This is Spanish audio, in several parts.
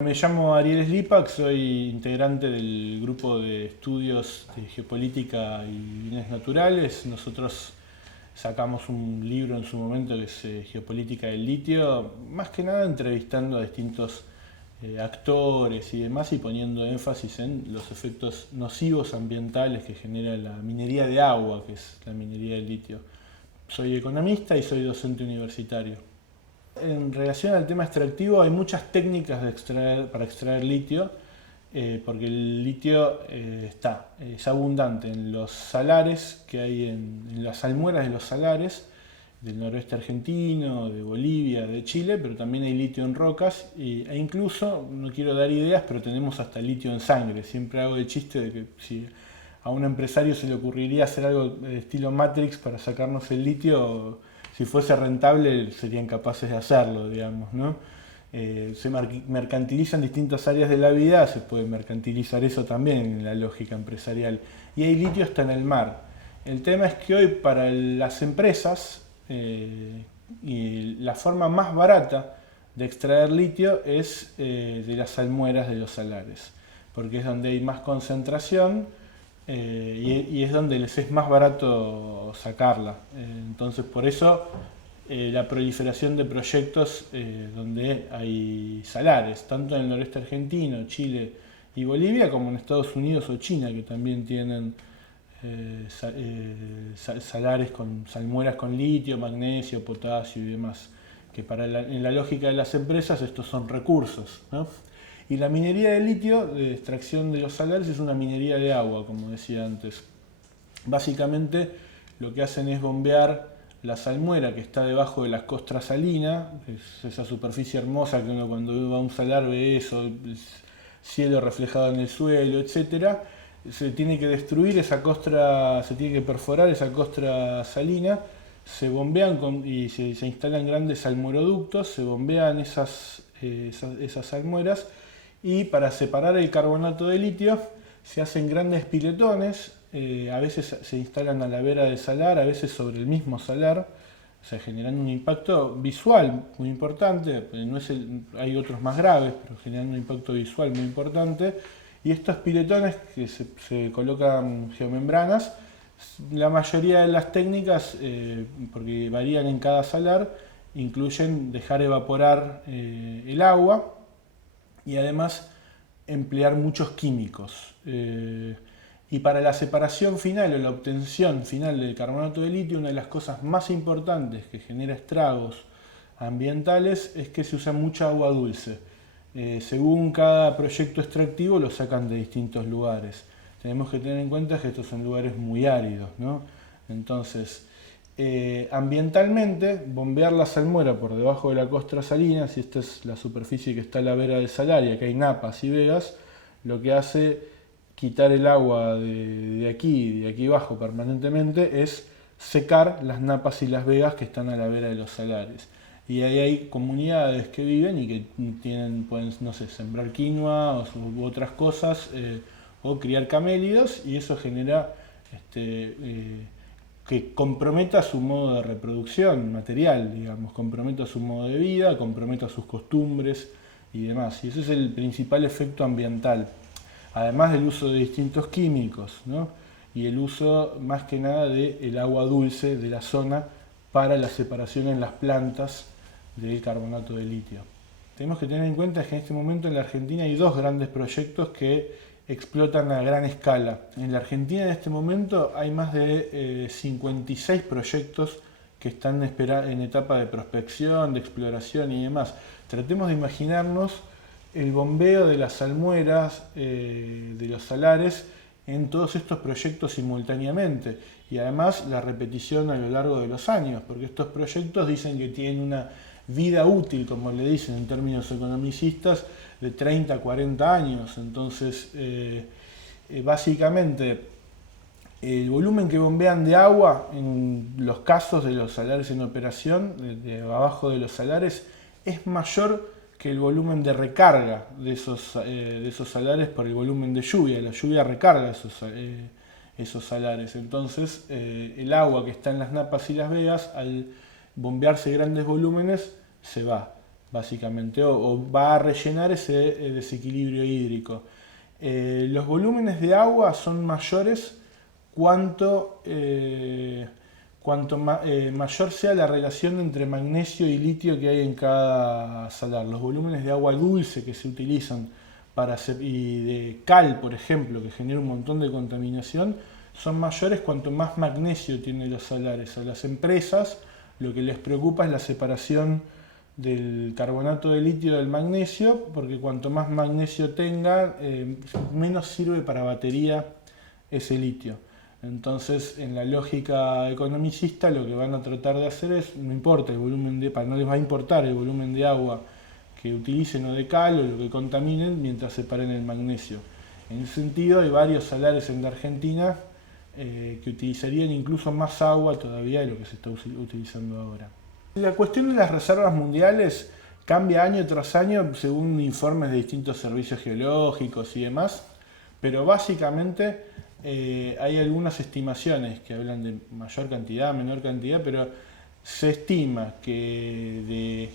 Me llamo Ariel Slipak, soy integrante del grupo de estudios de geopolítica y bienes naturales. Nosotros sacamos un libro en su momento que es Geopolítica del litio, más que nada entrevistando a distintos actores y demás y poniendo énfasis en los efectos nocivos ambientales que genera la minería de agua, que es la minería del litio. Soy economista y soy docente universitario. En relación al tema extractivo, hay muchas técnicas para extraer litio, porque el litio es abundante en los salares que hay en las salmueras de los salares del noroeste argentino, de Bolivia, de Chile, pero también hay litio en rocas e incluso, no quiero dar ideas, pero tenemos hasta litio en sangre. Siempre hago el chiste de que si a un empresario se le ocurriría hacer algo de estilo Matrix para sacarnos el litio, si fuese rentable serían capaces de hacerlo, digamos, ¿no? Se mercantilizan distintas áreas de la vida, se puede mercantilizar eso también en la lógica empresarial. Y hay litio hasta en el mar. El tema es que hoy para las empresas y la forma más barata de extraer litio es de las salmueras de los salares, porque es donde hay más concentración y es donde les es más barato sacarla. Entonces por eso la proliferación de proyectos donde hay salares, tanto en el noreste argentino, Chile y Bolivia, como en Estados Unidos o China, que también tienen salares con salmueras con litio, magnesio, potasio y demás, que en la lógica de las empresas estos son recursos, ¿no? Y la minería de litio, de extracción de los salares, es una minería de agua, como decía antes. Básicamente lo que hacen es bombear la salmuera que está debajo de la costra salina, es esa superficie hermosa que uno cuando va a un salar ve eso, el cielo reflejado en el suelo, etcétera. Se tiene que destruir esa costra, se tiene que perforar esa costra salina, se bombean y se instalan grandes salmueroductos, se bombean esas salmueras y para separar el carbonato de litio se hacen grandes piletones, a veces se instalan a la vera del salar, a veces sobre el mismo salar, o sea, generando un impacto visual muy importante. Hay otros más graves, pero generando un impacto visual muy importante. Y estos piletones que se colocan geomembranas, la mayoría de las técnicas, porque varían en cada salar, incluyen dejar evaporar el agua y además emplear muchos químicos. Y para la separación final o la obtención final del carbonato de litio, una de las cosas más importantes que genera estragos ambientales es que se usa mucha agua dulce. Según cada proyecto extractivo lo sacan de distintos lugares. Tenemos que tener en cuenta que estos son lugares muy áridos, ¿no? Entonces, ambientalmente, bombear la salmuera por debajo de la costra salina, si esta es la superficie que está a la vera del salar y acá hay napas y vegas, lo que hace quitar el agua de aquí abajo permanentemente es secar las napas y las vegas que están a la vera de los salares. Y ahí hay comunidades que viven y que pueden, no sé, sembrar quinoa u otras cosas, o criar camélidos, y eso genera que comprometa su modo de reproducción material, digamos, comprometa su modo de vida, comprometa sus costumbres y demás. Y ese es el principal efecto ambiental, además del uso de distintos químicos, ¿no? Y el uso más que nada del agua dulce de la zona para la separación en las plantas del carbonato de litio. Tenemos que tener en cuenta que en este momento en la Argentina hay dos grandes proyectos que explotan a gran escala. En la Argentina en este momento hay más de 56 proyectos que están en etapa de prospección, de exploración y demás. Tratemos de imaginarnos el bombeo de las salmueras, de los salares, en todos estos proyectos simultáneamente, y además la repetición a lo largo de los años, porque estos proyectos dicen que tienen una vida útil, como le dicen en términos economicistas, de 30 a 40 años. Entonces, básicamente, el volumen que bombean de agua en los casos de los salares en operación, de abajo de los salares, es mayor que el volumen de recarga de esos salares por el volumen de lluvia. La lluvia recarga esos salares. Entonces, el agua que está en las napas y las vegas, al bombearse grandes volúmenes, se va. básicamente, o va a rellenar ese desequilibrio hídrico. Los volúmenes de agua son mayores cuanto mayor sea la relación entre magnesio y litio que hay en cada salar. Los volúmenes de agua dulce que se utilizan y de cal, por ejemplo, que genera un montón de contaminación, son mayores cuanto más magnesio tienen los salares. A las empresas lo que les preocupa es la separación del carbonato de litio del magnesio, porque cuanto más magnesio tenga, menos sirve para batería ese litio. Entonces, en la lógica economicista, lo que van a tratar de hacer es, no importa el volumen no les va a importar el volumen de agua que utilicen o de cal o lo que contaminen mientras separen el magnesio. En ese sentido, hay varios salares en la Argentina que utilizarían incluso más agua todavía de lo que se está utilizando ahora. La cuestión de las reservas mundiales cambia año tras año según informes de distintos servicios geológicos y demás, pero básicamente hay algunas estimaciones que hablan de mayor cantidad, menor cantidad, pero se estima que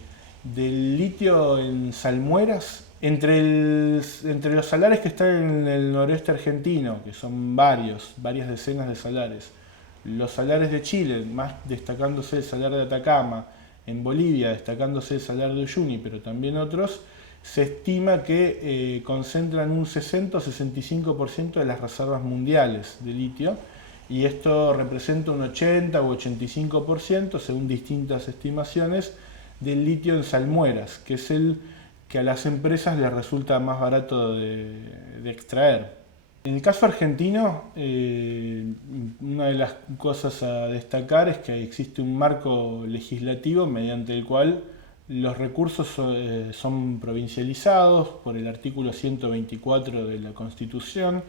del litio en salmueras, entre los salares que están en el noroeste argentino, que son varias decenas de salares, los salares de Chile, más destacándose el salar de Atacama, en Bolivia destacándose el salar de Uyuni, pero también otros, se estima que concentran un 60 o 65% de las reservas mundiales de litio, y esto representa un 80 o 85%, según distintas estimaciones, del litio en salmueras, que es el que a las empresas les resulta más barato de extraer. En el caso argentino, una de las cosas a destacar es que existe un marco legislativo mediante el cual los recursos son provincializados por el artículo 124 de la Constitución.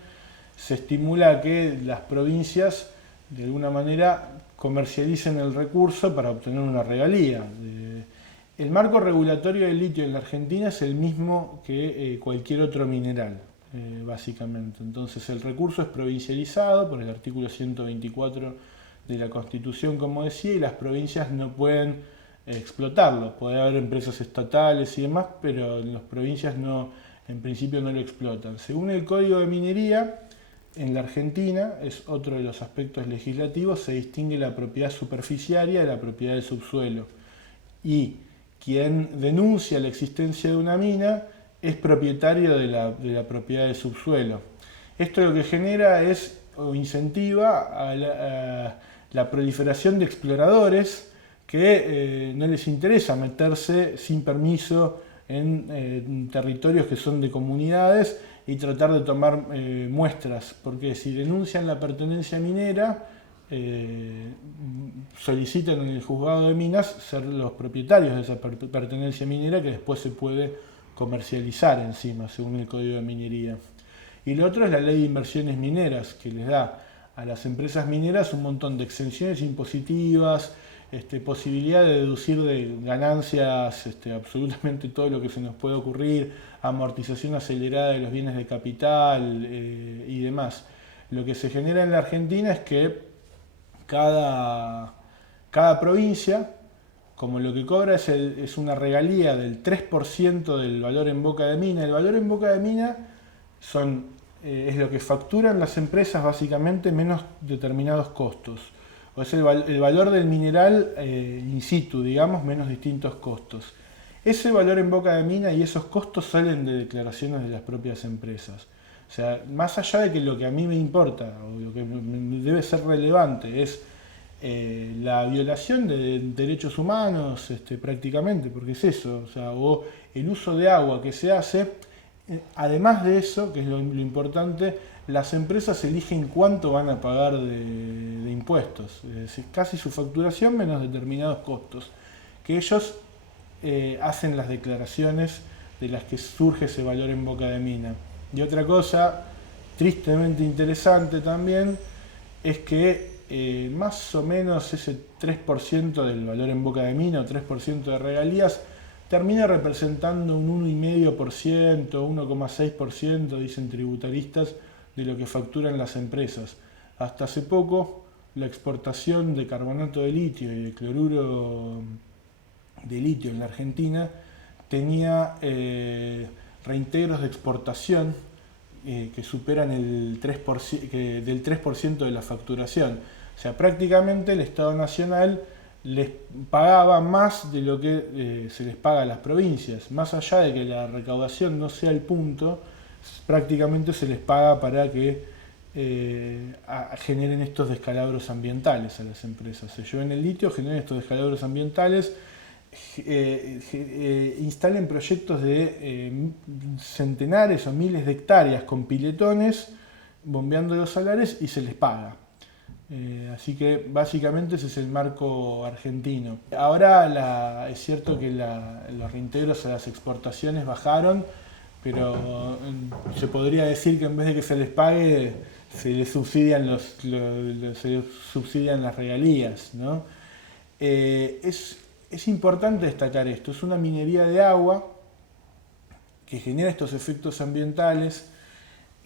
Se estimula que las provincias, de alguna manera, comercialicen el recurso para obtener una regalía. El marco regulatorio del litio en la Argentina es el mismo que cualquier otro mineral, básicamente. Entonces el recurso es provincializado por el artículo 124 de la Constitución, como decía, y las provincias no pueden explotarlo. Puede haber empresas estatales y demás, pero en las provincias en principio no lo explotan. Según el Código de Minería, en la Argentina, es otro de los aspectos legislativos, se distingue la propiedad superficiaria de la propiedad del subsuelo. Y quien denuncia la existencia de una mina es propietario de la propiedad del subsuelo. Esto lo que genera es o incentiva a la proliferación de exploradores que no les interesa meterse sin permiso en territorios que son de comunidades y tratar de tomar muestras, porque si denuncian la pertenencia minera, solicitan en el juzgado de minas ser los propietarios de esa pertenencia minera que después se puede comercializar encima, según el Código de Minería. Y lo otro es la Ley de Inversiones Mineras, que les da a las empresas mineras un montón de exenciones impositivas, posibilidad de deducir de ganancias absolutamente todo lo que se nos puede ocurrir, amortización acelerada de los bienes de capital y demás. Lo que se genera en la Argentina es que cada provincia, como lo que cobra es una regalía del 3% del valor en boca de mina. El valor en boca de mina es lo que facturan las empresas básicamente menos determinados costos. O es el valor del mineral in situ, digamos, menos distintos costos. Ese valor en boca de mina y esos costos salen de declaraciones de las propias empresas. O sea, más allá de que lo que a mí me importa, o lo que debe ser relevante, es la violación de derechos humanos prácticamente, porque es eso, o el uso de agua que se hace, además de eso, que es lo importante, las empresas eligen cuánto van a pagar de impuestos, es decir, casi su facturación menos determinados costos, que ellos hacen las declaraciones de las que surge ese valor en boca de mina. Y otra cosa tristemente interesante también es que más o menos ese 3% del valor en boca de mina o 3% de regalías termina representando un 1,5%, 1,6%, dicen tributaristas, de lo que facturan las empresas. Hasta hace poco, la exportación de carbonato de litio y de cloruro de litio en la Argentina tenía reintegros de exportación que superan el 3%, del 3% de la facturación. O sea, prácticamente el Estado Nacional les pagaba más de lo que se les paga a las provincias. Más allá de que la recaudación no sea el punto, prácticamente se les paga para que generen estos descalabros ambientales a las empresas. Se lleven el litio, generen estos descalabros ambientales, instalen proyectos de centenares o miles de hectáreas con piletones, bombeando los salares y se les paga. Así que básicamente ese es el marco argentino. Ahora es cierto que los reintegros a las exportaciones bajaron, pero se podría decir que en vez de que se les pague, se les subsidian, se les subsidian las regalías, ¿no? Es importante destacar esto, es una minería de agua que genera estos efectos ambientales,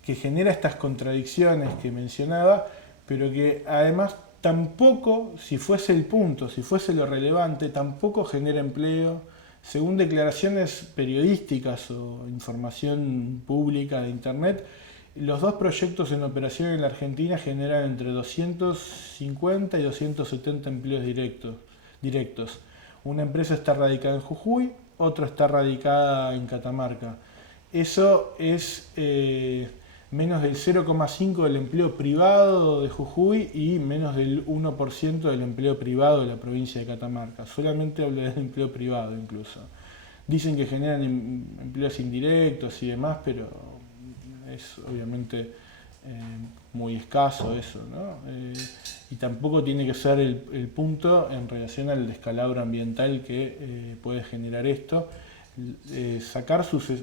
que genera estas contradicciones que mencionaba, pero que además tampoco, si fuese el punto, si fuese lo relevante, tampoco genera empleo. Según declaraciones periodísticas o información pública de internet, los dos proyectos en operación en la Argentina generan entre 250 y 270 empleos directos. Una empresa está radicada en Jujuy, otra está radicada en Catamarca. Eso es menos del 0,5% del empleo privado de Jujuy y menos del 1% del empleo privado de la provincia de Catamarca. Solamente hablo del empleo privado incluso. Dicen que generan empleos indirectos y demás, pero es obviamente muy escaso eso, ¿no? Y tampoco tiene que ser el punto en relación al descalabro ambiental que puede generar esto.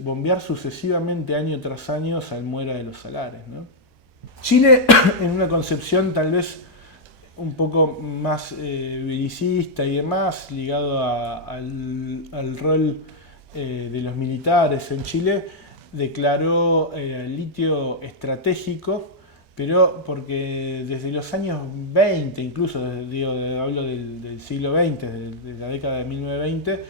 Bombear sucesivamente año tras año salmuera de los salares, ¿no? Chile, en una concepción tal vez un poco más belicista y demás, ligado al rol de los militares en Chile, declaró el litio estratégico, pero porque desde los años 20, incluso hablo del siglo XX, de la década de 1920,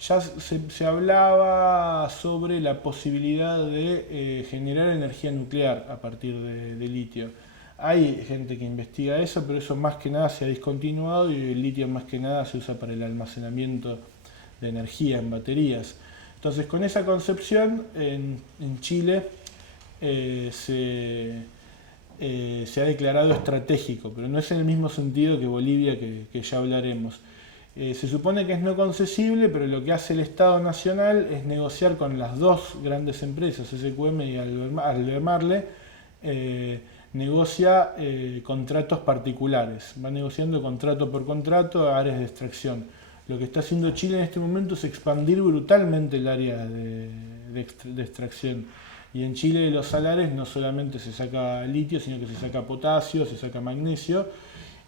ya se hablaba sobre la posibilidad de generar energía nuclear a partir de litio. Hay gente que investiga eso, pero eso más que nada se ha discontinuado y el litio más que nada se usa para el almacenamiento de energía en baterías. Entonces, con esa concepción, en Chile se ha declarado estratégico, pero no es en el mismo sentido que Bolivia, que ya hablaremos. Se supone que es no concesible, pero lo que hace el Estado Nacional es negociar con las dos grandes empresas, SQM y Albemarle, negocia contratos particulares, va negociando contrato por contrato a áreas de extracción. Lo que está haciendo Chile en este momento es expandir brutalmente el área de extracción. Y en Chile los salares no solamente se saca litio, sino que se saca potasio, se saca magnesio.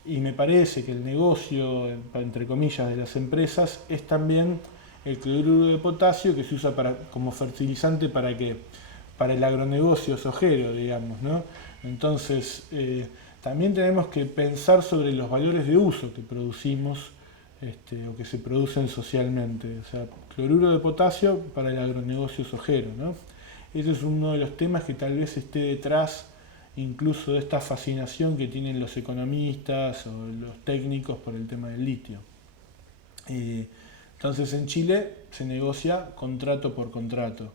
Y me parece que el negocio, entre comillas, de las empresas es también el cloruro de potasio que se usa como fertilizante ¿para qué? Para el agronegocio sojero, digamos, ¿no? Entonces, también tenemos que pensar sobre los valores de uso que producimos o que se producen socialmente. O sea, cloruro de potasio para el agronegocio sojero, ¿no? Ese es uno de los temas que tal vez esté detrás incluso de esta fascinación que tienen los economistas o los técnicos por el tema del litio. Entonces en Chile se negocia contrato por contrato.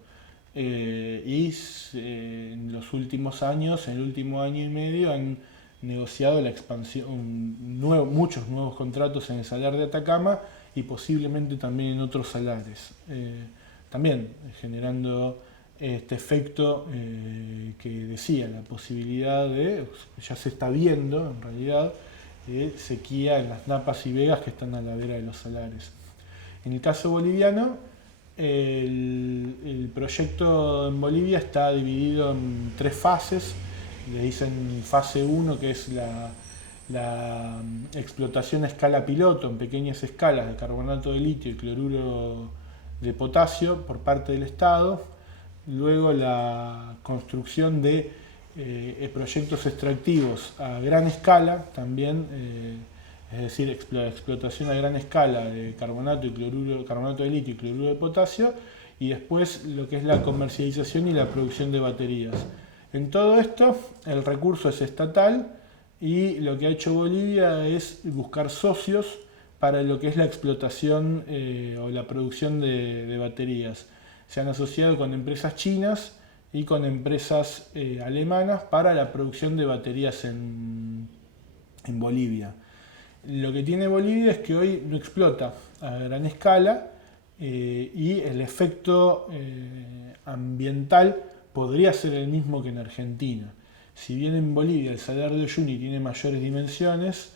Y en los últimos años, en el último año y medio, han negociado la expansión, muchos nuevos contratos en el salar de Atacama y posiblemente también en otros salares. También generando este efecto que decía, la posibilidad ya se está viendo en realidad, de sequía en las napas y vegas que están a la vera de los salares. En el caso boliviano, el proyecto en Bolivia está dividido en 3 fases. Le dicen fase 1, que es la explotación a escala piloto, en pequeñas escalas, de carbonato de litio y cloruro de potasio por parte del Estado. Luego la construcción de proyectos extractivos a gran escala, también es decir, explotación a gran escala de carbonato de litio y cloruro de potasio, y después lo que es la comercialización y la producción de baterías. En todo esto, el recurso es estatal y lo que ha hecho Bolivia es buscar socios para lo que es la explotación o la producción de baterías. Se han asociado con empresas chinas y con empresas alemanas para la producción de baterías en Bolivia. Lo que tiene Bolivia es que hoy no explota a gran escala y el efecto ambiental podría ser el mismo que en Argentina. Si bien en Bolivia el Salar de Uyuni tiene mayores dimensiones,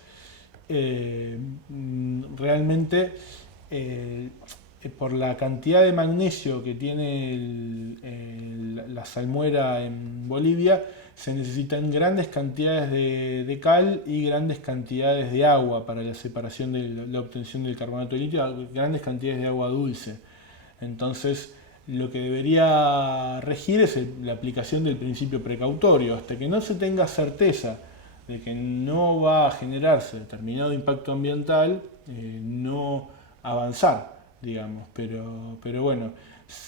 realmente por la cantidad de magnesio que tiene la salmuera en Bolivia, se necesitan grandes cantidades de cal y grandes cantidades de agua para la separación de la obtención del carbonato de litio, grandes cantidades de agua dulce. Entonces, lo que debería regir es la aplicación del principio precautorio. Hasta que no se tenga certeza de que no va a generarse determinado impacto ambiental, no avanzar, digamos. Pero bueno,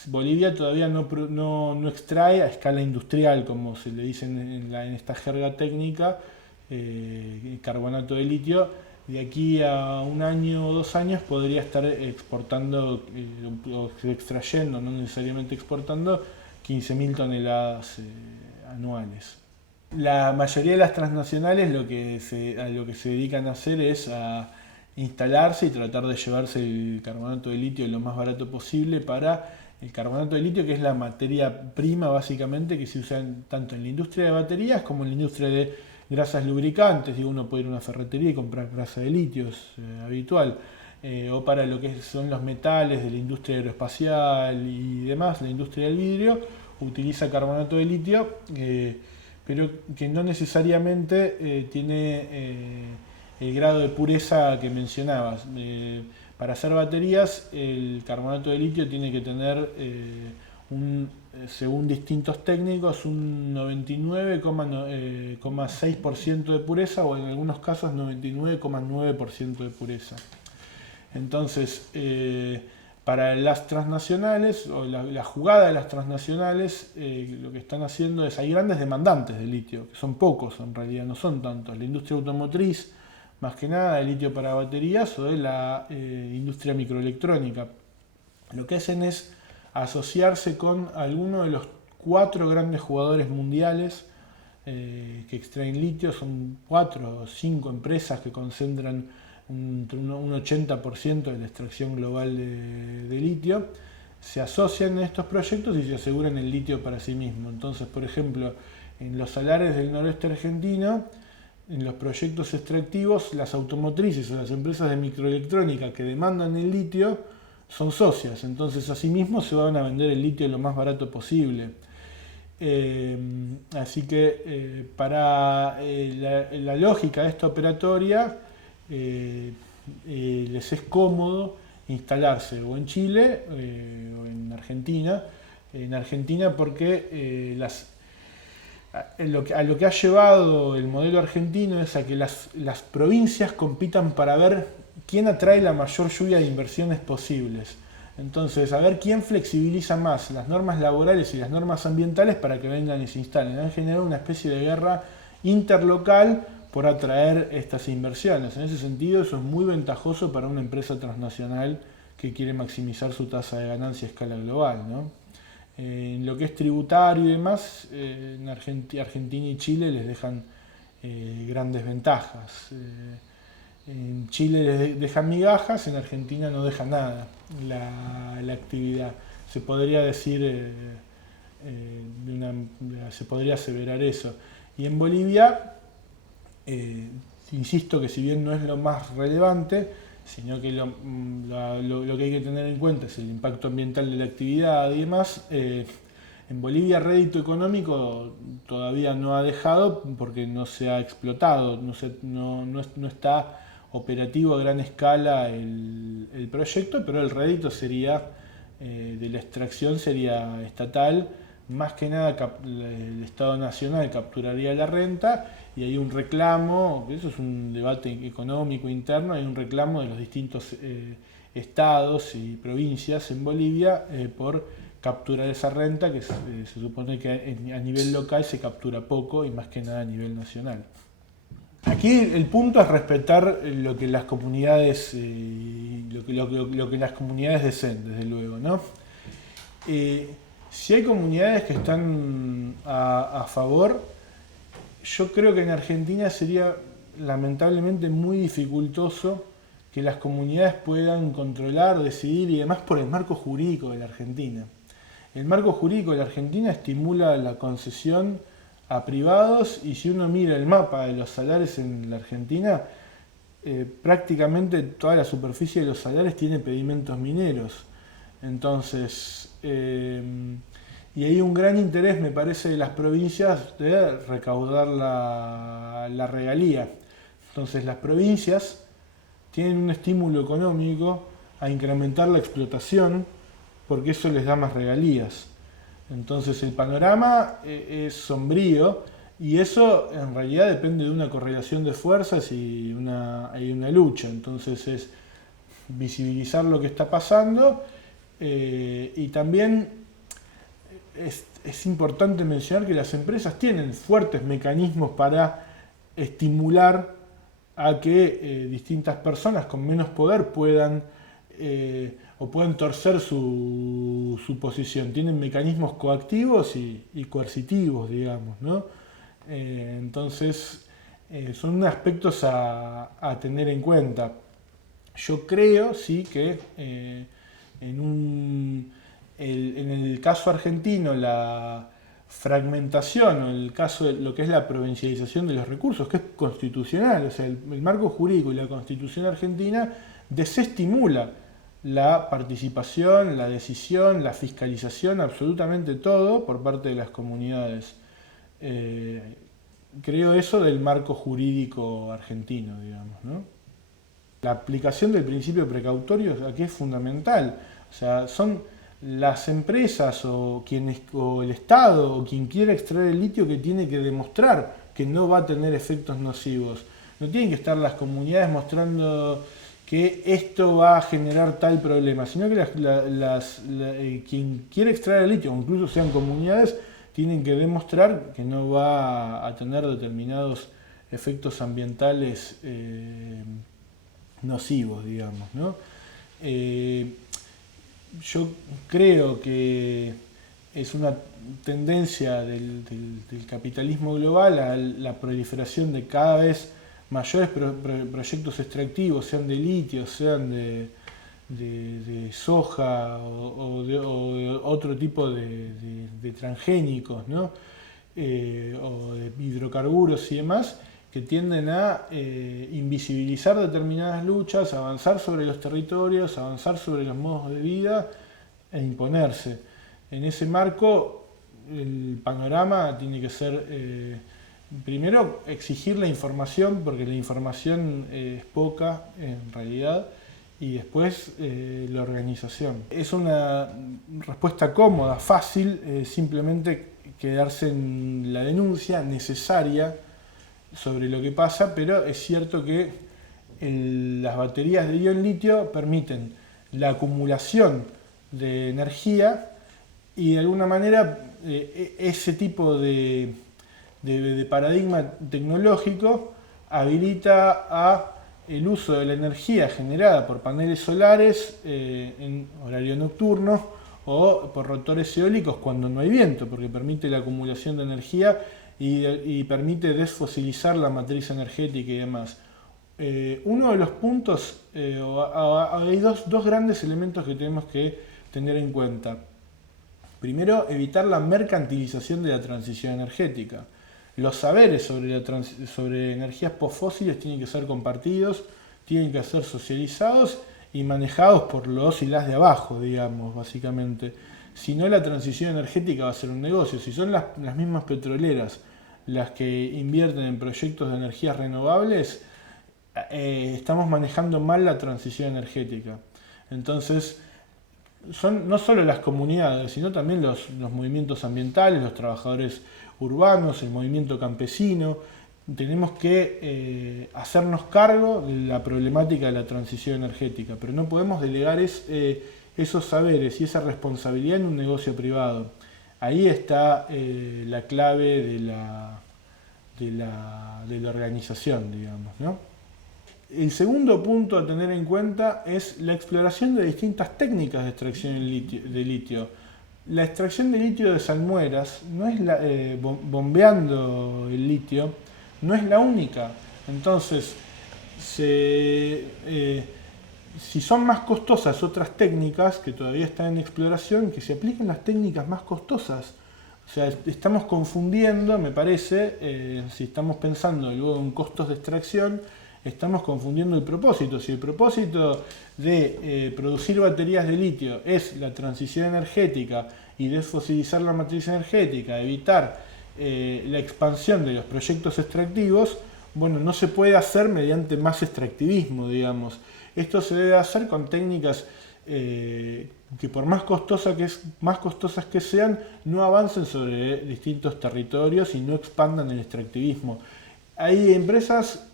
Bolivia todavía no extrae a escala industrial, como se le dice en esta jerga técnica, carbonato de litio. De aquí a un año o 2 años podría estar exportando o extrayendo, no necesariamente exportando, 15.000 toneladas anuales. La mayoría de las transnacionales a lo que se dedican a hacer es a instalarse y tratar de llevarse el carbonato de litio lo más barato posible para el carbonato de litio, que es la materia prima básicamente que se usa tanto en la industria de baterías como en la industria de grasas lubricantes. Digo, uno puede ir a una ferretería y comprar grasa de litio, es habitual. O para lo que son los metales de la industria aeroespacial y demás, la industria del vidrio, utiliza carbonato de litio, pero que no necesariamente tiene el grado de pureza que mencionabas. Para hacer baterías, el carbonato de litio tiene que tener, según distintos técnicos, un 99,6% de pureza o en algunos casos 99,9% de pureza. Entonces, para las transnacionales o la jugada de las transnacionales, lo que están haciendo es, hay grandes demandantes de litio, que son pocos en realidad, no son tantos. La industria automotriz, más que nada, de litio para baterías, o de la industria microelectrónica. Lo que hacen es asociarse con alguno de los 4 grandes jugadores mundiales que extraen litio. Son 4 o 5 empresas que concentran un 80% de la extracción global de litio. Se asocian en estos proyectos y se aseguran el litio para sí mismos. Entonces, por ejemplo, en los salares del noroeste argentino, en los proyectos extractivos, las automotrices o las empresas de microelectrónica que demandan el litio son socias. Entonces, asimismo, se van a vender el litio lo más barato posible. Así que para la lógica de esta operatoria, les es cómodo instalarse o en Chile o en Argentina. En Argentina porque a lo que ha llevado el modelo argentino es a que las provincias compitan para ver quién atrae la mayor lluvia de inversiones posibles. Entonces, a ver quién flexibiliza más las normas laborales y las normas ambientales para que vengan y se instalen. Han generado una especie de guerra interlocal por atraer estas inversiones. En ese sentido, eso es muy ventajoso para una empresa transnacional que quiere maximizar su tasa de ganancia a escala global, ¿no? En lo que es tributario y demás, en Argentina y Chile les dejan grandes ventajas. En Chile les dejan migajas, en Argentina no deja nada la actividad. Se podría decir, se podría aseverar eso. Y en Bolivia, insisto que si bien no es lo más relevante, sino que lo que hay que tener en cuenta es el impacto ambiental de la actividad y demás. En Bolivia rédito económico todavía no ha dejado porque no se ha explotado, no está operativo a gran escala el proyecto, pero el rédito sería de la extracción sería estatal más que nada el Estado Nacional capturaría la renta y hay un reclamo, eso es un debate económico interno, hay un reclamo de los distintos estados y provincias en Bolivia por capturar esa renta que se supone que a nivel local se captura poco y más que nada a nivel nacional. Aquí el punto es respetar lo que las comunidades, lo que las comunidades deseen, desde luego, ¿no? Si hay comunidades que están a favor, yo creo que en Argentina sería lamentablemente muy dificultoso que las comunidades puedan controlar, decidir y demás por el marco jurídico de la Argentina. El marco jurídico de la Argentina estimula la concesión a privados y si uno mira el mapa de los salares en la Argentina, prácticamente toda la superficie de los salares tiene pedimentos mineros. Entonces, y hay un gran interés, me parece, de las provincias de recaudar la regalía. Entonces, las provincias tienen un estímulo económico a incrementar la explotación porque eso les da más regalías. Entonces, el panorama es sombrío y eso en realidad depende de una correlación de fuerzas y hay una lucha. Entonces, es visibilizar lo que está pasando. Y también es importante mencionar que las empresas tienen fuertes mecanismos para estimular a que distintas personas con menos poder puedan torcer su posición. Tienen mecanismos coactivos y coercitivos, digamos, ¿no? Entonces, son aspectos a tener en cuenta. Yo creo, sí, que en el caso argentino la fragmentación o en el caso de lo que es la provincialización de los recursos, que es constitucional, o sea, el marco jurídico y la constitución argentina desestimula la participación, la decisión, la fiscalización, absolutamente todo por parte de las comunidades. Creo eso del marco jurídico argentino, digamos, ¿no? La aplicación del principio precautorio aquí es fundamental. O sea, son las empresas o el Estado o quien quiera extraer el litio que tiene que demostrar que no va a tener efectos nocivos. No tienen que estar las comunidades mostrando que esto va a generar tal problema, sino que quien quiere extraer el litio, o incluso sean comunidades, tienen que demostrar que no va a tener determinados efectos ambientales nocivos, digamos, ¿no? Yo creo que es una tendencia del capitalismo global a la proliferación de cada vez mayores proyectos extractivos, sean de litio, sean de soja o de otro tipo de transgénicos, ¿no? O de hidrocarburos y demás, que tienden a invisibilizar determinadas luchas, avanzar sobre los territorios, avanzar sobre los modos de vida e imponerse. En ese marco, el panorama tiene que ser, primero, exigir la información, porque la información es poca en realidad, y después la organización. Es una respuesta cómoda, fácil, simplemente quedarse en la denuncia necesaria sobre lo que pasa, pero es cierto que las baterías de ion litio permiten la acumulación de energía y de alguna manera ese tipo de paradigma tecnológico habilita el uso de la energía generada por paneles solares en horario nocturno o por rotores eólicos cuando no hay viento, porque permite la acumulación de energía y permite desfosilizar la matriz energética y demás. Uno de los puntos, hay dos grandes elementos que tenemos que tener en cuenta. Primero, evitar la mercantilización de la transición energética. Los saberes sobre energías posfósiles tienen que ser compartidos, tienen que ser socializados y manejados por los y las de abajo, digamos, básicamente. Si no, la transición energética va a ser un negocio. Si son las mismas petroleras las que invierten en proyectos de energías renovables, estamos manejando mal la transición energética. Entonces, son no solo las comunidades, sino también los movimientos ambientales, los trabajadores urbanos, el movimiento campesino. Tenemos que hacernos cargo de la problemática de la transición energética, pero no podemos delegar esos saberes y esa responsabilidad en un negocio privado. Ahí está la clave de la organización, digamos, ¿no? El segundo punto a tener en cuenta es la exploración de distintas técnicas de extracción de litio. La extracción de litio de salmueras, no es bombeando el litio, no es la única. Entonces, si son más costosas otras técnicas que todavía están en exploración, que se apliquen las técnicas más costosas. O sea, estamos confundiendo, me parece, si estamos pensando luego en costos de extracción, estamos confundiendo el propósito. Si el propósito de producir baterías de litio es la transición energética y desfosilizar la matriz energética, evitar la expansión de los proyectos extractivos, bueno, no se puede hacer mediante más extractivismo, digamos. Esto se debe hacer con técnicas que por más costosas que sean, no avancen sobre distintos territorios y no expandan el extractivismo. Hay empresas,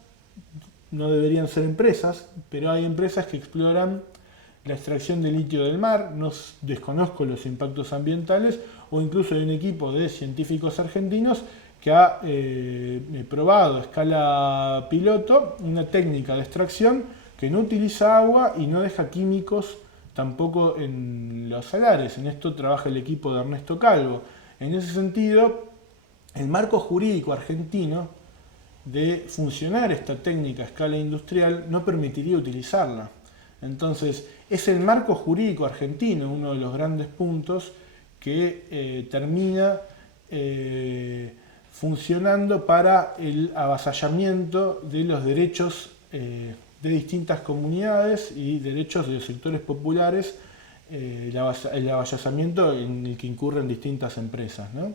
no deberían ser empresas, pero hay empresas que exploran la extracción de litio del mar, no desconozco los impactos ambientales, o incluso hay un equipo de científicos argentinos que ha probado a escala piloto una técnica de extracción que no utiliza agua y no deja químicos tampoco en los salares. En esto trabaja el equipo de Ernesto Calvo. En ese sentido, el marco jurídico argentino de funcionar esta técnica a escala industrial no permitiría utilizarla. Entonces, es el marco jurídico argentino uno de los grandes puntos que termina funcionando para el avasallamiento de los derechos de distintas comunidades y derechos de los sectores populares, el avasallamiento en el que incurren distintas empresas, ¿no?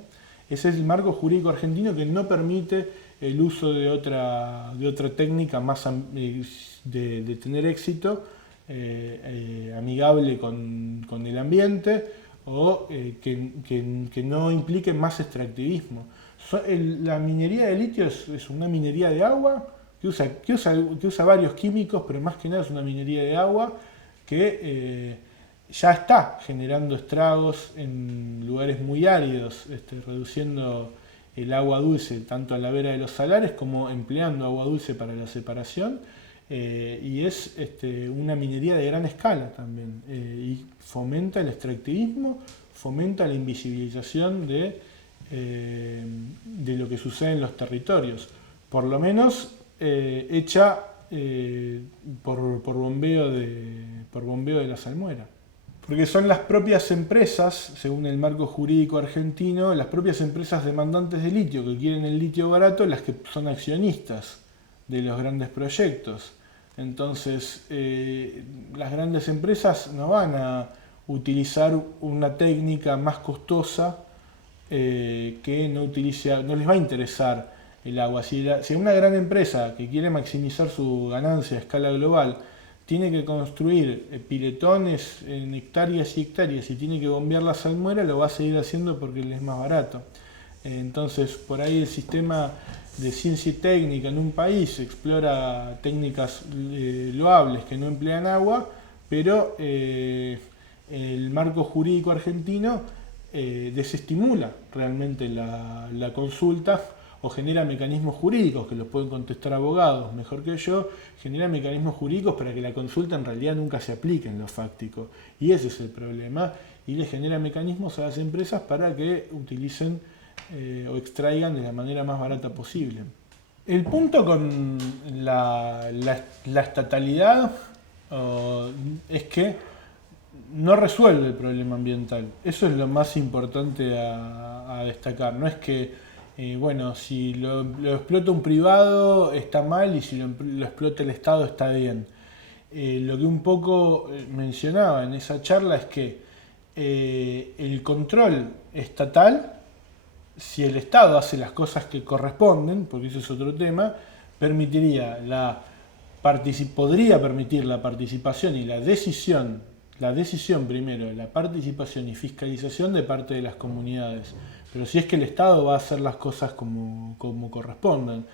Ese es el marco jurídico argentino que no permite el uso de otra técnica más de tener éxito, amigable con el ambiente o que no implique más extractivismo. La minería de litio es una minería de agua que usa varios químicos, pero más que nada es una minería de agua que ya está generando estragos en lugares muy áridos, reduciendo el agua dulce tanto a la vera de los salares como empleando agua dulce para la separación, y es una minería de gran escala también, y fomenta el extractivismo, fomenta la invisibilización de lo que sucede en los territorios, por lo menos hecha por bombeo de la salmuera. Porque son las propias empresas, según el marco jurídico argentino, las propias empresas demandantes de litio que quieren el litio barato, las que son accionistas de los grandes proyectos. Entonces, las grandes empresas no van a utilizar una técnica más costosa que no les va a interesar el agua. Si una gran empresa que quiere maximizar su ganancia a escala global tiene que construir piletones en hectáreas y hectáreas y tiene que bombear la salmuera, lo va a seguir haciendo porque le es más barato. Entonces, por ahí el sistema de ciencia y técnica en un país explora técnicas loables que no emplean agua, pero el marco jurídico argentino desestimula realmente la consulta, o genera mecanismos jurídicos que los pueden contestar abogados mejor que yo, genera mecanismos jurídicos para que la consulta en realidad nunca se aplique en lo fáctico. Y ese es el problema. Y le genera mecanismos a las empresas para que utilicen o extraigan de la manera más barata posible. El punto con la estatalidad es que no resuelve el problema ambiental. Eso es lo más importante a destacar. No es que si lo explota un privado está mal y si lo explota el Estado está bien. Lo que un poco mencionaba en esa charla es que el control estatal, si el Estado hace las cosas que corresponden, porque ese es otro tema, podría permitir la participación y la decisión la decisión primero, la participación y fiscalización de parte de las comunidades. Pero si es que el Estado va a hacer las cosas como correspondan.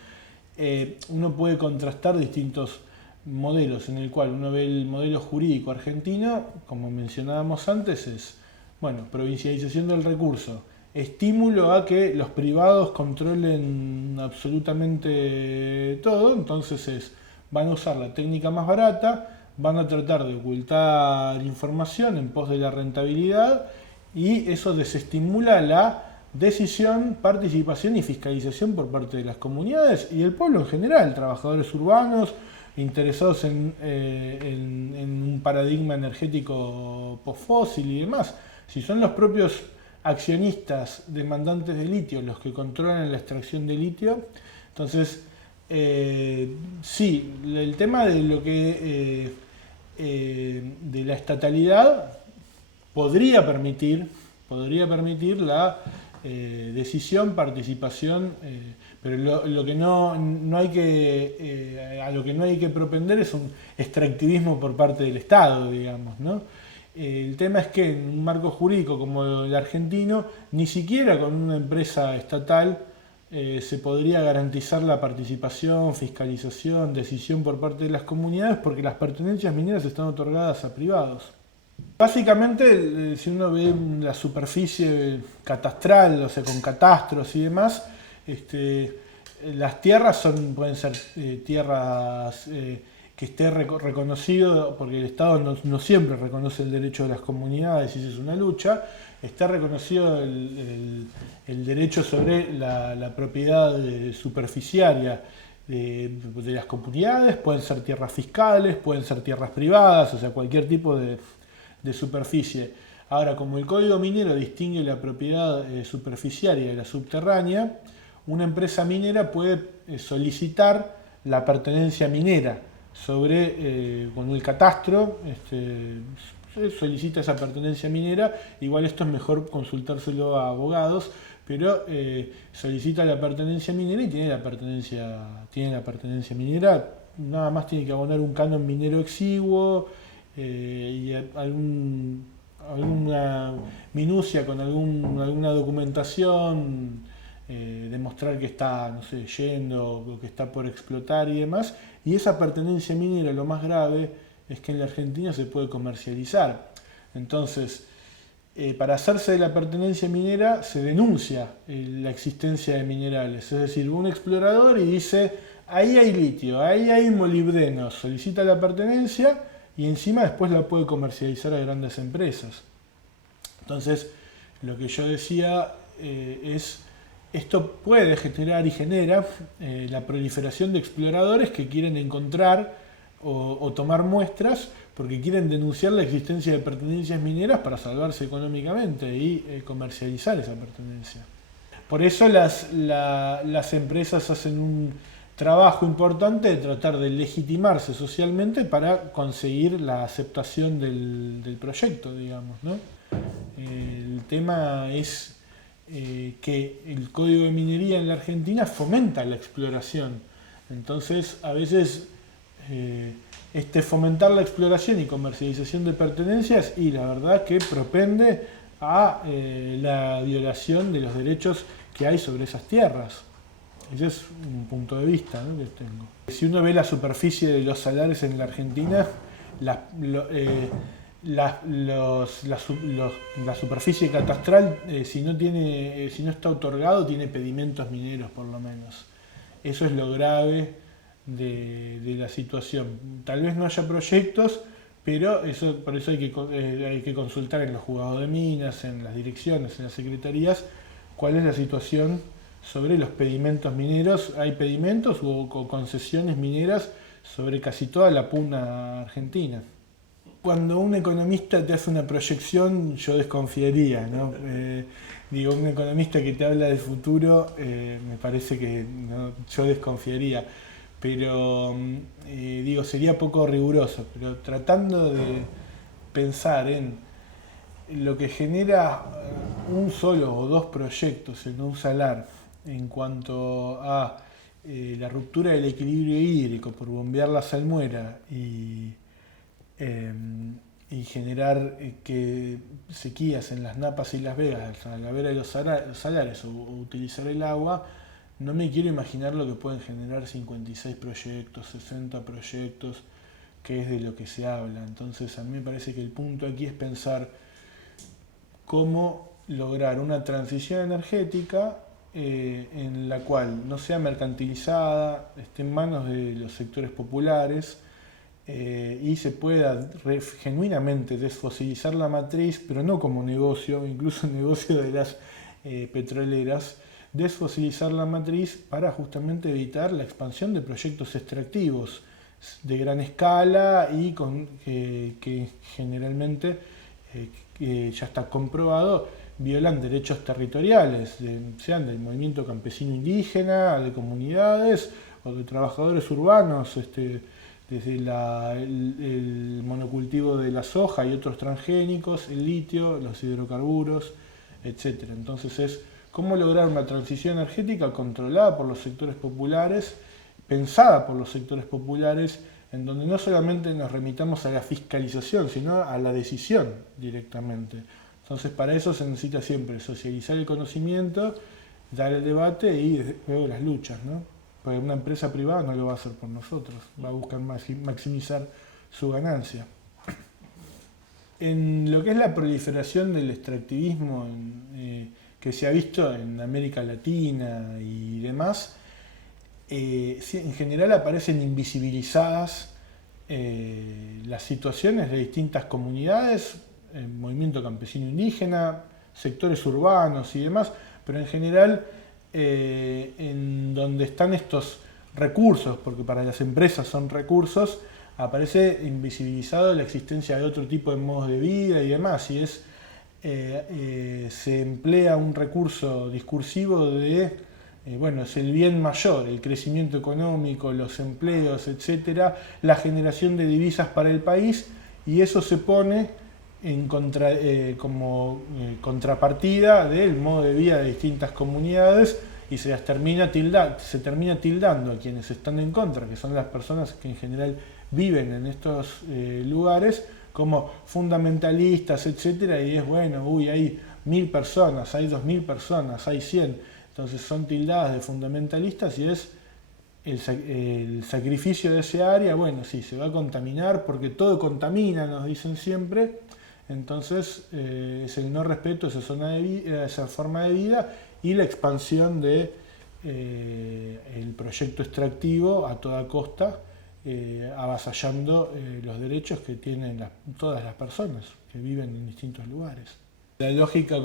Uno puede contrastar distintos modelos en el cual uno ve el modelo jurídico argentino, como mencionábamos antes, es, bueno, provincialización del recurso, estímulo a que los privados controlen absolutamente todo, entonces van a usar la técnica más barata, van a tratar de ocultar información en pos de la rentabilidad y eso desestimula la decisión, participación y fiscalización por parte de las comunidades y del pueblo en general, trabajadores urbanos interesados en un paradigma energético postfósil y demás. Si son los propios accionistas demandantes de litio los que controlan la extracción de litio, entonces sí, el tema de lo que de la estatalidad podría permitir la decisión, participación, pero lo que no hay que a lo que no hay que propender es un extractivismo por parte del Estado, digamos, ¿no? El tema es que en un marco jurídico como el argentino, ni siquiera con una empresa estatal se podría garantizar la participación, fiscalización, decisión por parte de las comunidades porque las pertenencias mineras están otorgadas a privados. Básicamente, si uno ve la superficie catastral, o sea, con catastros y demás, las tierras pueden ser tierras que esté reconocido, porque el Estado no siempre reconoce el derecho de las comunidades y esa es una lucha, está reconocido el derecho sobre la propiedad superficiaria de las comunidades, pueden ser tierras fiscales, pueden ser tierras privadas, o sea, cualquier tipo de superficie. Ahora, como el Código Minero distingue la propiedad superficiaria de la subterránea, una empresa minera puede solicitar la pertenencia minera con el catastro, solicita esa pertenencia minera. Igual esto es mejor consultárselo a abogados, pero solicita la pertenencia minera y tiene la pertenencia minera. Nada más tiene que abonar un canon minero exiguo y alguna minucia con alguna documentación, demostrar que está, no sé, yendo o que está por explotar y demás. Y esa pertenencia minera, lo más grave es que en la Argentina se puede comercializar. Entonces, para hacerse de la pertenencia minera se denuncia la existencia de minerales. Es decir, un explorador y dice, ahí hay litio, ahí hay molibdeno, solicita la pertenencia y encima después la puede comercializar a grandes empresas. Entonces, lo que yo decía esto puede generar y genera la proliferación de exploradores que quieren encontrar o tomar muestras porque quieren denunciar la existencia de pertenencias mineras para salvarse económicamente y comercializar esa pertenencia. Por eso las empresas hacen un trabajo importante de tratar de legitimarse socialmente para conseguir la aceptación del proyecto, digamos, ¿no? El tema es que el Código de Minería en la Argentina fomenta la exploración. Entonces, a veces fomentar la exploración y comercialización de pertenencias y la verdad que propende a la violación de los derechos que hay sobre esas tierras. Ese es un punto de vista, ¿no?, que tengo. Si uno ve la superficie de los salares en la Argentina, la superficie catastral, si no está otorgado, tiene pedimentos mineros por lo menos. Eso es lo grave de la situación. Tal vez no haya proyectos, pero por eso hay que consultar en los juzgados de minas, en las direcciones, en las secretarías, cuál es la situación sobre los pedimentos mineros. Hay pedimentos o concesiones mineras sobre casi toda la puna argentina. Cuando un economista te hace una proyección, yo desconfiaría, ¿no? Un economista que te habla del futuro, me parece que no, yo desconfiaría. Pero, sería poco riguroso. Pero tratando de pensar en lo que genera un solo o dos proyectos en un salar en cuanto a la ruptura del equilibrio hídrico por bombear la salmuera y y generar que sequías en las Napas y Las Vegas a la vera de los salares o utilizar el agua, no me quiero imaginar lo que pueden generar 56 proyectos, 60 proyectos, que es de lo que se habla. Entonces a mí me parece que el punto aquí es pensar cómo lograr una transición energética en la cual no sea mercantilizada, esté en manos de los sectores populares y se pueda genuinamente desfosilizar la matriz, pero no como negocio, incluso negocio de las petroleras, desfosilizar la matriz para justamente evitar la expansión de proyectos extractivos de gran escala y que generalmente ya está comprobado violan derechos territoriales, sean del movimiento campesino indígena, de comunidades o de trabajadores urbanos, desde el monocultivo de la soja y otros transgénicos, el litio, los hidrocarburos, etc. Entonces es cómo lograr una transición energética controlada por los sectores populares, pensada por los sectores populares, en donde no solamente nos remitamos a la fiscalización, sino a la decisión directamente. Entonces para eso se necesita siempre socializar el conocimiento, dar el debate y luego las luchas, ¿no? Porque una empresa privada no lo va a hacer por nosotros, va a buscar maximizar su ganancia. En lo que es la proliferación del extractivismo que se ha visto en América Latina y demás, en general aparecen invisibilizadas las situaciones de distintas comunidades, el movimiento campesino indígena, sectores urbanos y demás, pero en general en donde están estos recursos, porque para las empresas son recursos, aparece invisibilizado la existencia de otro tipo de modos de vida y demás, y se emplea un recurso discursivo de bueno, es el bien mayor, el crecimiento económico, los empleos, etcétera, la generación de divisas para el país, y eso se pone como contrapartida del modo de vida de distintas comunidades y se termina tildando a quienes están en contra, que son las personas que en general viven en estos lugares, como fundamentalistas, etcétera, y es bueno, uy, hay 1000 personas, hay 2000 personas, hay 100. Entonces son tildadas de fundamentalistas y es el sacrificio de ese área, bueno, sí, se va a contaminar porque todo contamina, nos dicen siempre, entonces es el no respeto a esa forma de vida y la expansión de el proyecto extractivo a toda costa, avasallando los derechos que tienen todas las personas que viven en distintos lugares. La lógica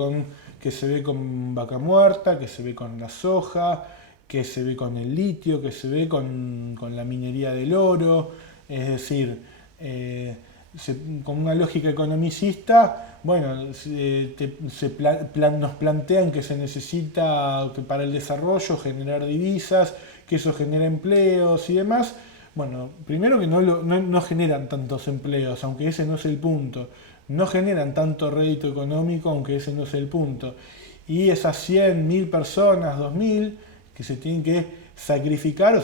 que se ve con Vaca Muerta, que se ve con la soja, que se ve con el litio, que se ve con la minería del oro, es decir, con una lógica economicista, bueno, nos plantean que se necesita que para el desarrollo generar divisas, que eso genera empleos y demás. Bueno, primero que no generan tantos empleos, aunque ese no es el punto. No generan tanto rédito económico, aunque ese no es el punto. Y esas 100, 1000 personas, 2000, que se tienen que sacrificar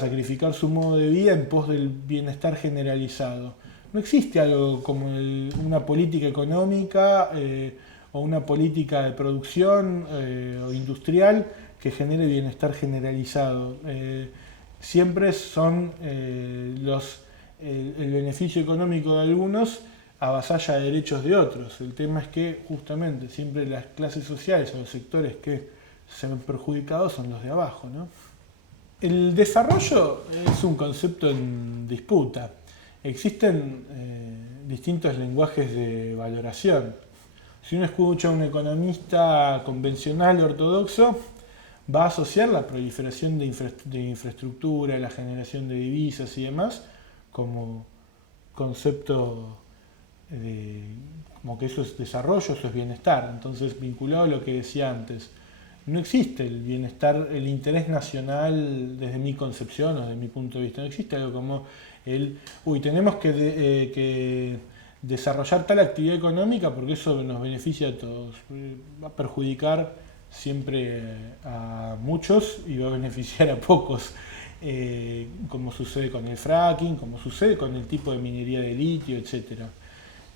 su modo de vida en pos del bienestar generalizado. No existe algo como una política económica o una política de producción o industrial que genere bienestar generalizado. Siempre son el beneficio económico de algunos avasalla derechos de otros. El tema es que justamente siempre las clases sociales o los sectores que se ven perjudicados son los de abajo, ¿no? El desarrollo es un concepto en disputa. Existen distintos lenguajes de valoración. Si uno escucha a un economista convencional ortodoxo, va a asociar la proliferación de infraestructura, la generación de divisas y demás como concepto como que eso es desarrollo, eso es bienestar. Entonces, vinculado a lo que decía antes, no existe el bienestar, el interés nacional desde mi concepción o desde mi punto de vista. No existe algo como tenemos que desarrollar tal actividad económica porque eso nos beneficia a todos. Va a perjudicar siempre a muchos y va a beneficiar a pocos. Como sucede con el fracking, como sucede con el tipo de minería de litio, etc.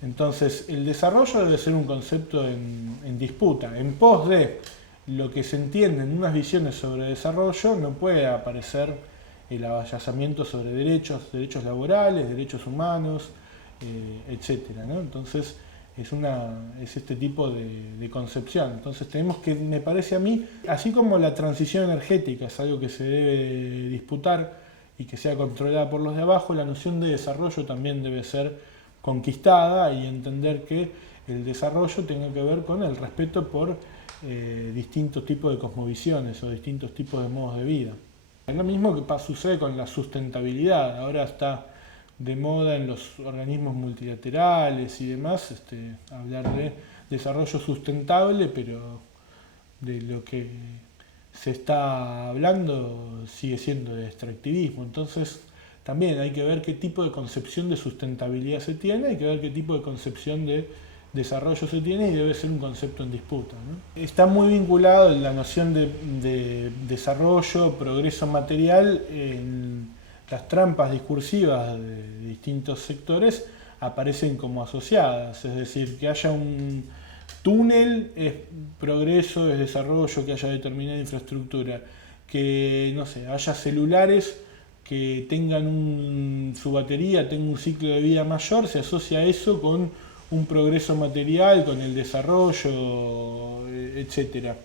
Entonces, el desarrollo debe ser un concepto en disputa. En pos de lo que se entiende en unas visiones sobre desarrollo, no puede aparecer el avallazamiento sobre derechos laborales, derechos humanos, etcétera, ¿no? Entonces, es este tipo de concepción. Entonces tenemos que, me parece a mí, así como la transición energética es algo que se debe disputar y que sea controlada por los de abajo, la noción de desarrollo también debe ser conquistada y entender que el desarrollo tenga que ver con el respeto por distintos tipos de cosmovisiones o distintos tipos de modos de vida. Es lo mismo que sucede con la sustentabilidad. Ahora está de moda en los organismos multilaterales y demás hablar de desarrollo sustentable, pero de lo que se está hablando sigue siendo de extractivismo. Entonces también hay que ver qué tipo de concepción de sustentabilidad se tiene, hay que ver qué tipo de concepción de desarrollo se tiene y debe ser un concepto en disputa, ¿no? Está muy vinculado la noción de desarrollo, progreso material en las trampas discursivas de distintos sectores aparecen como asociadas, es decir, que haya un túnel es progreso, es desarrollo, que haya determinada infraestructura, que no sé, haya celulares que tengan su batería tenga un ciclo de vida mayor, se asocia eso con un progreso material, con el desarrollo, etcétera.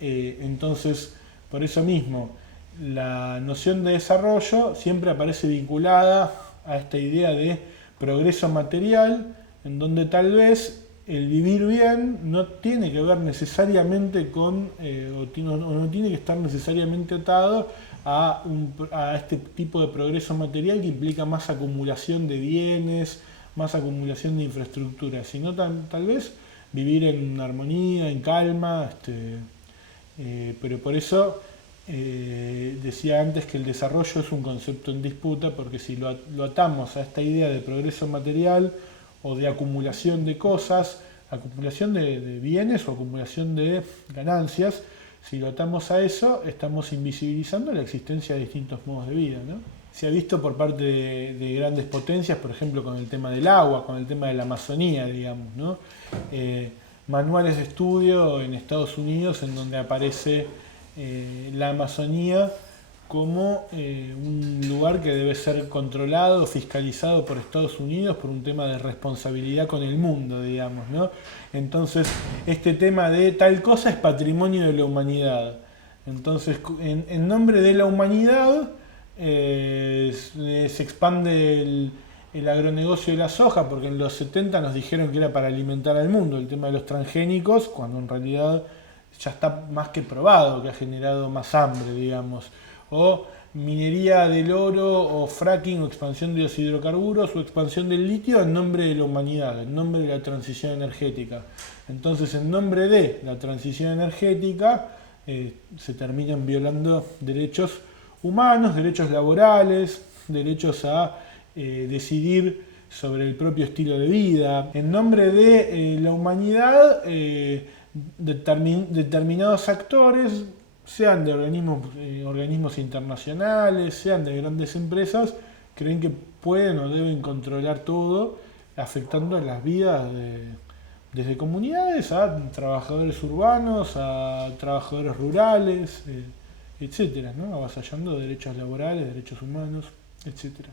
Entonces, por eso mismo, la noción de desarrollo siempre aparece vinculada a esta idea de progreso material, en donde tal vez el vivir bien no tiene que ver necesariamente con, o no tiene que estar necesariamente atado a este tipo de progreso material que implica más acumulación de bienes, más acumulación de infraestructura, sino tal vez vivir en armonía, en calma, pero por eso decía antes que el desarrollo es un concepto en disputa, porque si lo atamos a esta idea de progreso material o de acumulación de cosas, acumulación de bienes o acumulación de ganancias, si lo atamos a eso, estamos invisibilizando la existencia de distintos modos de vida, ¿no? Se ha visto por parte de grandes potencias, por ejemplo, con el tema del agua, con el tema de la Amazonía, digamos, ¿no? Manuales de estudio en Estados Unidos en donde aparece la Amazonía como un lugar que debe ser controlado, fiscalizado por Estados Unidos por un tema de responsabilidad con el mundo, digamos, ¿no? Entonces, este tema de tal cosa es patrimonio de la humanidad. Entonces, en nombre de la humanidad, se expande el agronegocio de la soja, porque en los 70 nos dijeron que era para alimentar al mundo, el tema de los transgénicos, cuando en realidad ya está más que probado que ha generado más hambre, digamos. O minería del oro, o fracking, o expansión de los hidrocarburos, o expansión del litio en nombre de la humanidad, en nombre de la transición energética. Entonces, en nombre de la transición energética, se terminan violando derechos humanos, derechos laborales, derechos a decidir sobre el propio estilo de vida. En nombre de la humanidad, determinados actores, sean de organismos internacionales, sean de grandes empresas, creen que pueden o deben controlar todo, afectando las vidas desde comunidades a trabajadores urbanos, a trabajadores rurales, etcétera, ¿no? Avasallando derechos laborales, derechos humanos, etcétera.